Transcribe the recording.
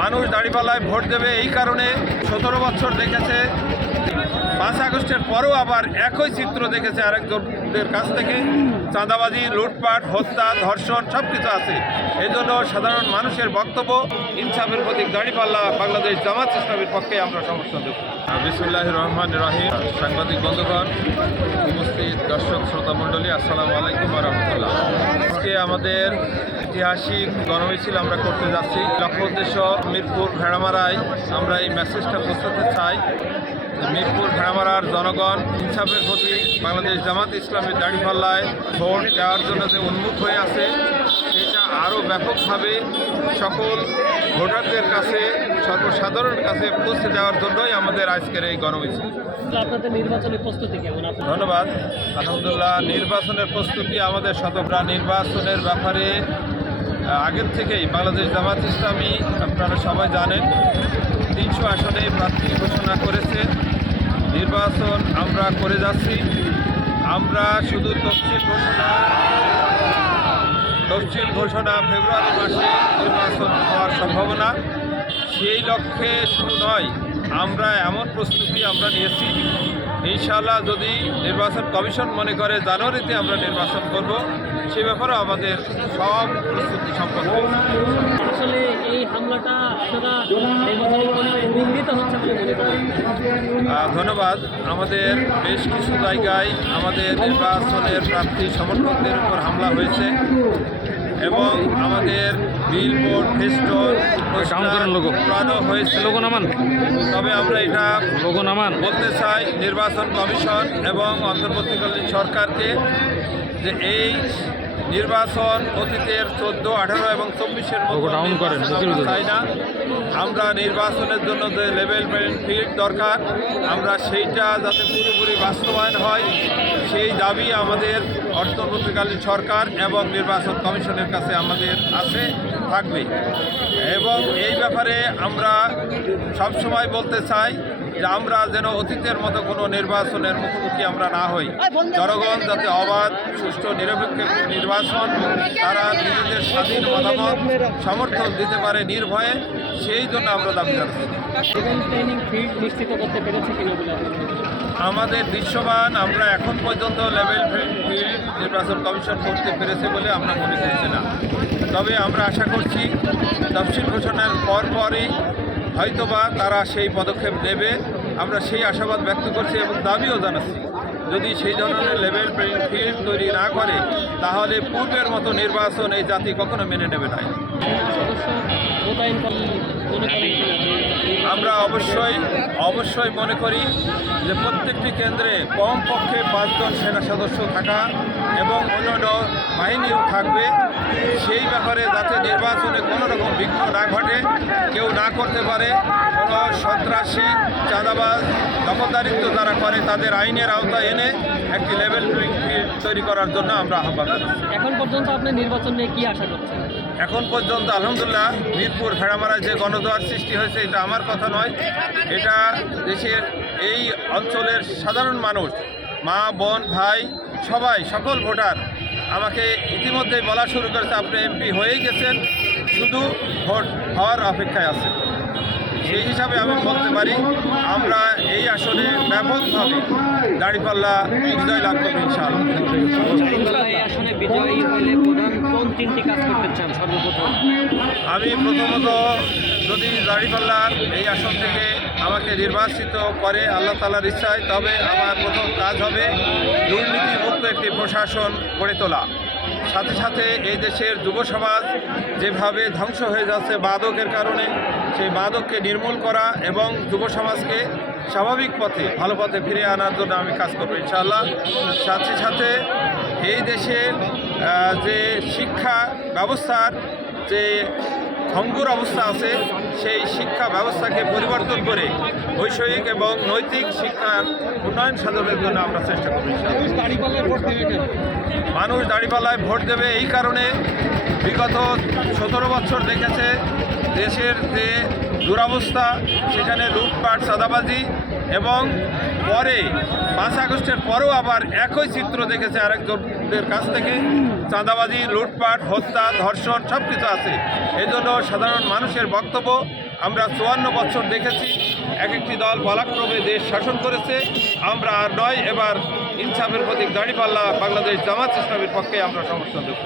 মানুষ দাঁড়িপাল্লায় ভোট দেবে এই কারণে 17 বছর দেখেছে 5 আগস্টের পরেও আবার একই চিত্র দেখেছে আরেকজনদের কাছ থেকে চাঁদাবাজি, লুটপাট, হত্যা, ধর্ষণ সব কিছু আছে। এই জন্য সাধারণ মানুষের বক্তব্য ইনসাফের প্রতীক দাঁড়িপাল্লা বাংলাদেশ জামাত ইসলামীর পক্ষে আমরা সমর্থন দেব। বিসমিল্লাহির রহমানির রহিম। সাংবাদিক বন্ধুগণ, উপস্থিত দর্শক শ্রোতা মণ্ডলী, আসসালামু আলাইকুম ওয়া রাহমাতুল্লাহ। আজকে আমাদের ঐতিহাসিক গণমিছিল আমরা করতে যাচ্ছি। লক্ষ্য উদ্দেশ্য মিরপুর ভেড়ামারায় আমরা এই মেসেজটা পৌঁছাতে চাই। মিরপুর ভেড়ামারার জনগণ ইনসাফের প্রতি বাংলাদেশ জামাত ইসলামের দাঁড়িপাল্লায় ভোট দেওয়ার জন্য যে উন্মুখ হয়ে আছে, সেটা আরও ব্যাপকভাবে সকল ভোটারদের কাছে, সর্বসাধারণের কাছে পৌঁছে দেওয়ার জন্যই আমাদের আজকের এই গণমিছিল। আপনাদের নির্বাচনের প্রস্তুতি কেমন? ধন্যবাদ। আলহামদুলিল্লাহ, নির্বাচনের প্রস্তুতি আমাদের শতকরা। নির্বাচনের ব্যাপারে আগের থেকেই বাংলাদেশ জামাত ইসলামী, আপনারা সবাই জানেন, 300 আসনে প্রার্থী ঘোষণা করেছে। নির্বাচন আমরা করে যাচ্ছি। আমরা শুধু তফসিল ঘোষণা ফেব্রুয়ারি মাসে নির্বাচন হওয়ার সম্ভাবনা, সেই লক্ষ্যে শুরু নয়, আমরা এমন প্রস্তুতি আমরা নিয়েছি। ইনশাআল্লাহ যদি নির্বাচন কমিশন মনে করে জানুয়ারিতে আমরা নির্বাচন করব, সে ব্যাপারে আমাদের সব প্রস্তুতি সম্পন্ন। আসলে এই হামলাটা আপনারা নিন্দিত হচ্ছে বলে মনে করেন? ধন্যবাদ। আমাদের বেশ কিছু জায়গায় আমাদের নির্বাচনের প্রার্থী সমর্থকদের উপর হামলা হয়েছে এবং আমাদের বিলবোর্ড, ফেস্টুন পুরানো হয়েছে। তবে আমরা এটা বলতে চাই নির্বাচন কমিশন এবং অন্তর্বর্তীকালীন সরকারকে যে এই নির্বাচন অতীতের 14, 18 এবং 24-এর মধ্যে চাই না। আমরা নির্বাচনের জন্য যে লেভেল প্লেইং ফিল্ড দরকার, আমরা সেইটা যাতে পুরোপুরি বাস্তবায়ন হয়, সেই দাবি আমাদের অন্তর্বর্তীকালীন সরকার এবং নির্বাচন কমিশনের কাছে আমাদের আছে, থাকবে। এবং এই ব্যাপারে আমরা সবসময় বলতে চাই যে আমরা যেন অতীতের মতো কোনো নির্বাচনের মুখোমুখি আমরা না হই। জনগণ যাতে অবাধ, সুষ্ঠু, নিরপেক্ষ নির্বাচন তারা নিজেদের স্বাধীন মতামত সমর্থন দিতে পারে নির্ভয়ে, সেই জন্য আমরা দাবি জানাচ্ছি। আমাদের দৃশ্যমান আমরা এখন পর্যন্ত লেভেল প্লেইং ফিল্ড নির্বাচন কমিশন করতে পেরেছে বলে আমরা মনে করছি না। তবে আমরা আশা করছি তফসিল ঘোষণার পরপরই হয়তোবা তারা সেই পদক্ষেপ নেবে, আমরা সেই আশাবাদ ব্যক্ত করছি এবং দাবিও জানাচ্ছি। যদি সেই ধরনের লেভেল প্লেইং ফিল্ড তৈরি না করে, তাহলে পূর্বের মতো নির্বাচন এই জাতি কখনো মেনে নেবে না। আমরা অবশ্যই মনে করি যে প্রত্যেকটি কেন্দ্রে কমপক্ষে 5 জন সেনা সদস্য থাকা এবং অন্যান্য বাহিনীও থাকবে। সেই ব্যাপারে যাতে নির্বাচনে কোনো রকম বিঘ্ন না ঘটে, কেউ না করতে পারে। কোনো সন্ত্রাসী, চাঁদাবাজ, দখলদারিত্ব যারা করে তাদের আইনের আওতায় এনে একটি লেভেল প্লেইং ফিল্ড তৈরি করার জন্য আমরা আহ্বান জানাচ্ছি। এখন পর্যন্ত আপনি নির্বাচন নিয়ে কী আশা করছেন? এখন পর্যন্ত আলহামদুলিল্লাহ মিরপুর ভেড়ামারায় যে গণজোয়ার সৃষ্টি হয়েছে, এটা আমার কথা নয়, এটা দেশের এই অঞ্চলের সাধারণ মানুষ, মা, বোন, ভাই, সবাই, সকল ভোটার আমাকে ইতিমধ্যেই বলা শুরু করেছে, আপনি এমপি হয়েই গেছেন, শুধু ভোট হওয়ার অপেক্ষায় আছেন। সেই হিসাবে আমি বলতে পারি আমরা এই আসনে ব্যাপকভাবে দাঁড়িপাল্লা বিজয় লাভ করবো ইনশাআল্লাহ। আমি প্রথমত যদি দাঁড়িপাল্লার এই আসন থেকে আমাকে নির্বাচিত করে আল্লাহ তাআলার ইচ্ছায়, তবে আমার প্রথম কাজ হবে দুর্নীতিমুক্ত একটি প্রশাসন গড়ে তোলা। সাথে সাথে এই দেশের যুব সমাজ যেভাবে ধ্বংস হয়ে যাচ্ছে মাদকের কারণে, সেই মাদককে নির্মূল করা এবং যুব সমাজকে স্বাভাবিক পথে, ভালো পথে ফিরে আনার জন্য আমি কাজ করব ইনশাআল্লাহ। সাথে সাথে এই দেশের যে শিক্ষা ব্যবস্থার যে ভঙ্গুর অবস্থা আছে, সেই শিক্ষা ব্যবস্থাকে পরিবর্তন করে বৈষয়িক এবং নৈতিক শিক্ষার উন্নয়ন সাধনের জন্য আমরা চেষ্টা করব। মানুষ দাঁড়িপাল্লায় ভোট দেবে এই কারণে বিগত 17 বছর দেখেছে দেশের যে দুরবস্থা, সেখানে লুটপাট, চাঁদাবাজি এবং পরে 5 আগস্টের পরেও আবার একই চিত্র দেখেছে আরেকজনদের কাছ থেকে চাঁদাবাজি, লুটপাট, হত্যা, ধর্ষণ সব কিছু আছে। এই জন্য সাধারণ মানুষের বক্তব্য, আমরা 54 বছর দেখেছি এক একটি দল পালাক্রমে দেশ শাসন করেছে, আমরা আর নয়, এবার ইনসাফের প্রতীক দাঁড়িপাল্লা বাংলাদেশ জামাত ইসলামের পক্ষে আমরা সমর্থন দেব।